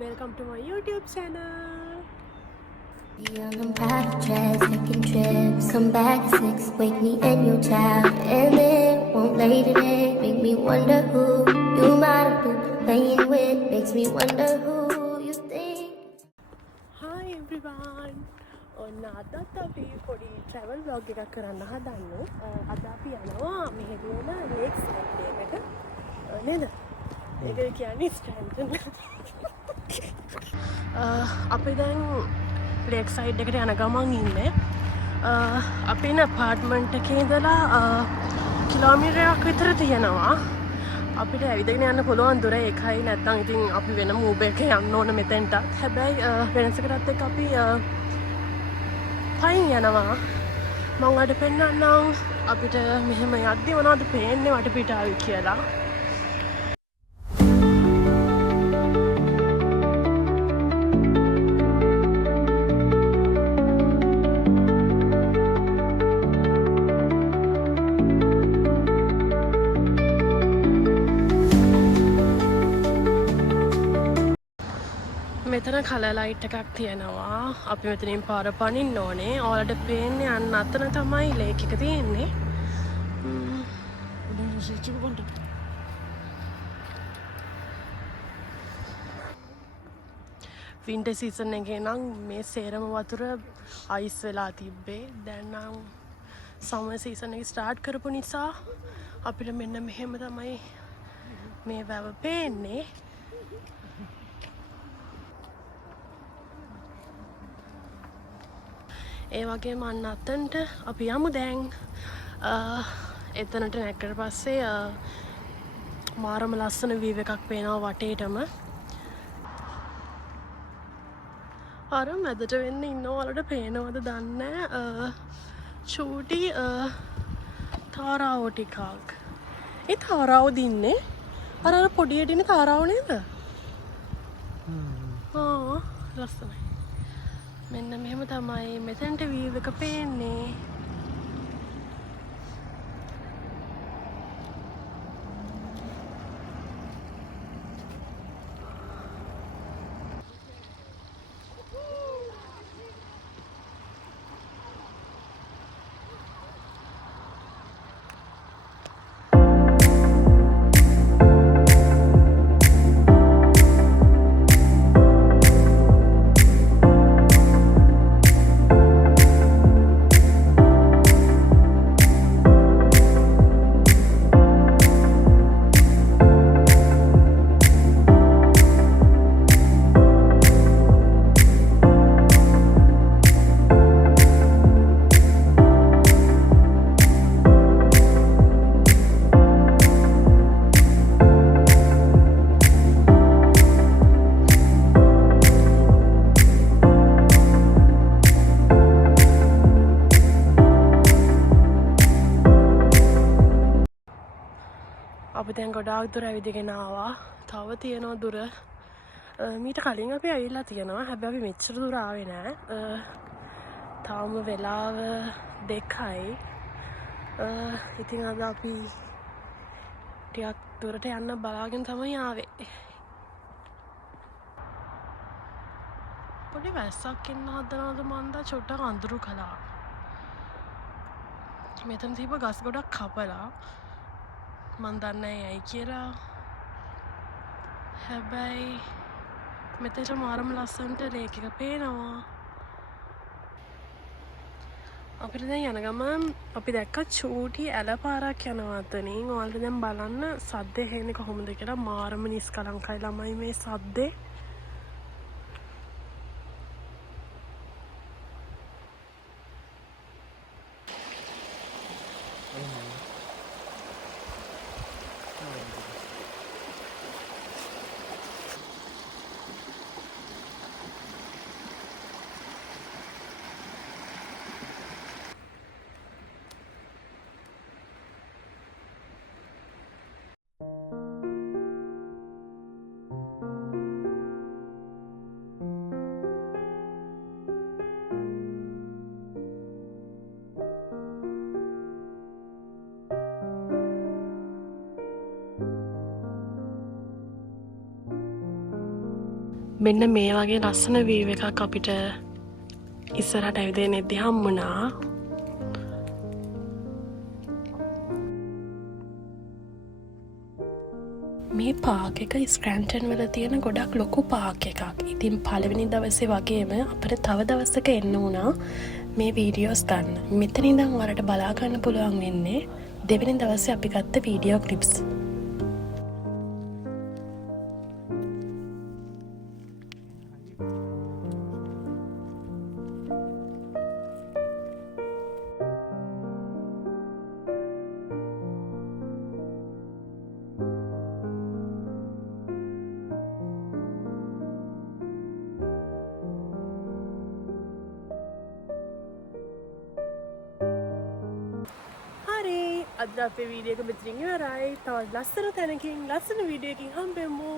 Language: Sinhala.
Welcome to my YouTube channel. Young and proud of jazz, taking trips. Come back at 6, wake me and your child. And then won't lay today, make me wonder who you might have been playing with. Makes me wonder who you think. Hi everyone. ඔන්න අදත් අපි පොඩි travel vlog එකක් කරන්න හදන්නේ. අද අපි යනවා මේ කියන ලේක් සයිඩ් එකට. නේද? ඒක කියන්නේ ස්ටැන්ටන්. අපි දැන් ලේක් සයිඩ් එකට යන ගමන් ඉන්නේ. අපි ඉන්න අපාර්ට්මන්ට් එකේ ඉඳලා කිලෝමීටරයක් විතර තියෙනවා. අපිට ඇවිදගෙන යන්න පුළුවන් දුර ඒකයි නැත්නම් ඉතින් අපි වෙන මූව් එකක යන්න ඕන මෙතෙන්ට. හැබැයි වෙනසකටත් එක්ක අපි පයින් යනවා. මම ඔයාලට පෙන්නන්නම් අපිට මෙහෙම යද්දි මොනවද පේන්නේ වටපිටාවේ කියලා. මෙතන කලර් ලයිට් එකක් තියෙනවා. අපි මෙතනින් පාර පනින්න ඕනේ. ඔයාලට පේන්නේ අන්න අතන තමයි ලේක් එක තියෙන්නේ. වින්ටර් සීසන් එකේ නම් මේ සේරම වතුර අයිස් වෙලා තිබ්බේ. දැන් නම් සමර් සීසන් එක ස්ටාර්ට් කරපු නිසා අපිට මෙන්න මෙහෙම තමයි මේ වැව පේන්නේ. ඒ වගේම අන්න අතන්ට අපි යමු දැන්. එතනට නැග්ගට පස්සේ මාරම ලස්සන වීව් එකක් පේනවා වටේටම. අර මැදට වෙන්න ඉන්නව වලට පේනවද දන්නේ නැහැ. චූටි තාරාව ටිකක්. ඒ තාරාව දින්නේ අර පොඩියට ඉන්නේ තාරාව නේද? ලස්සනයි. මෙන්න මෙහෙම තමයි මෙතනට වීව් එක පේන්නේ. අපි දැන් ගොඩාක් දුර ඇවිදගෙන ආවා. තව තියෙනවා දුර. මීට කලින් අපි ඇවිල්ලා තියෙනවා. හැබැයි අපි මෙච්චර දුර ආවේ නෑ. තාම වෙලාව 2යි. ඉතින් අද අපි ටිකක් දුරට යන්න බලාගෙන තමයි ආවේ. පොඩි වැස්සක් එන්න හදනවද මන්දා චොට්ටක් අඳුරු කළා. මෙතන තිබ්බ ගස් ගොඩක් කපලා මන් දන්නේ ඇයි කියලා. හැබැයි මෙතන මාරම ලස්සනට ලේක් එක පේනවා. අපිට දැන් යන ගමන් අපි දැක්ක චූටි ඇල පාරක් යනවා අතනින්. ඔයාලට දැන් බලන්න සද්දේ හෙන්නේ කොහොමද කියලා. මාරම නිස්කලංකයි ළමයි මේ සද්දේ. මෙන්න මේ වගේ ලස්සන වීව් එකක් අපිට ඉස්සරහට ඇවිදෙන එද්දි හම්බුණා. මේ පාක් එක ස්ක්‍රැන්ටන් වල තියෙන ගොඩක් ලොකු පාක් එකක්. ඉතින් පළවෙනි දවසේ වගේම අපිට තව දවසක එන්න වුණා මේ වීඩියෝස් ගන්න. මෙතන ඉඳන් ඔයාලට බලා ගන්න පුළුවන් වෙන්නේ දෙවෙනි දවසේ අපි ගත්ත වීඩියෝ ක්ලිප්ස්. අද අපේ වීඩියෝ එක මෙතනින් ඉවරයි. තවත් ලස්සන තැනකින් ලස්සන වීඩියෝ එකකින් හම්බෙමු.